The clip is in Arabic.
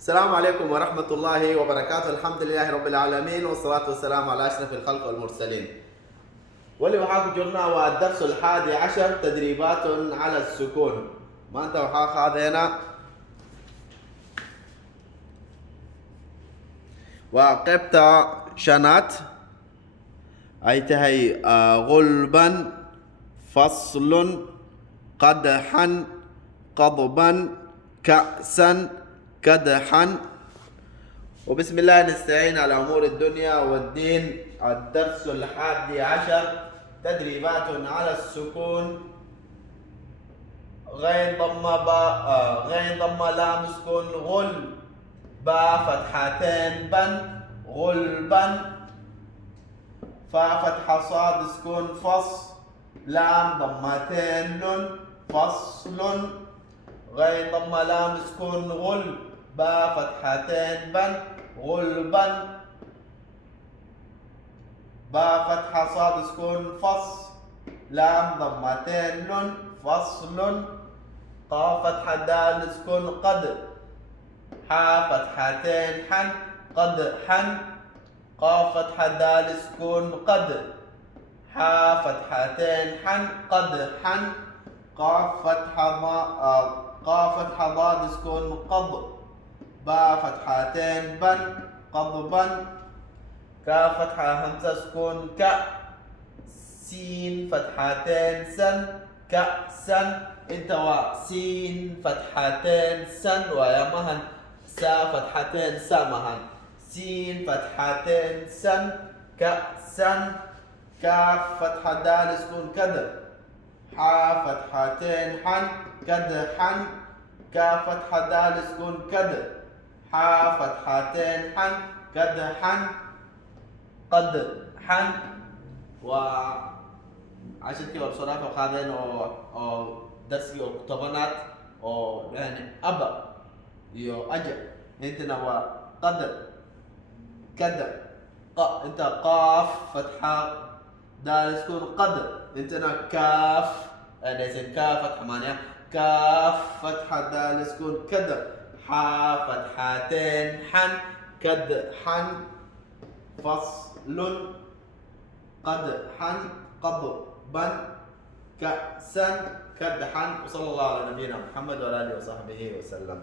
السلام عليكم ورحمة الله وبركاته. الحمد لله رب العالمين والصلاة والسلام على أشرف الخلق والمرسلين. واللي وحاك جرنا والدرس 11 تدريبات على السكون. ما أنت وحاك هذا هنا وقبت شنات أيتهي غلبا فصل قدحا قضبا كأسا كدحا. وبسم الله نستعين على أمور الدنيا والدين. الدرس 11 تدريبات على السكون. غين ضم غين ضم لام سكون غل، با فتحتين بن غلبا، فا فتحة صاد سكون فص، لام ضمتين لن فصل، غين ضم لام سكون غل، با فتحتين بن غلبا، با فتحة صاد سكون فص، لام ضمتين لن فصل، قا فتحة دال سكون قد، حا فتحتين حن قد حن، قا فتحة دال سكون قد، حا فتحتين حن قد حن، قاف فتحة ضاد سكون قض، با فتحتين بن قضبا، كاف فتحة همزة سكون ك، سين فتحتين سن كأسا. انت سين فتحتين سن ويا مهن، سا فتحتين سا مهن، سين فتحتين سن كأسا، كاف فتحة دال سكون كدر، حا فتحتين حن كدحا، كاف فتحة دال سكون كدر، حا فتحتين حن كدحا قدحا. وعشان كده بصراحة وخذين أو درسي أو كتبانات أو يعني أبا يو أجا أنت نوا قدر كدر أنت قاف فتحة دال سكون قدر، انت كاف يعني كاف فتحة معناها كاف فتحة دال سكون كدر، حا فتحتين حن كدحا فصل قدحا قضبا كأسا كدحا. وصلى الله على نبينا محمد وعلى آله وصحبه وسلم.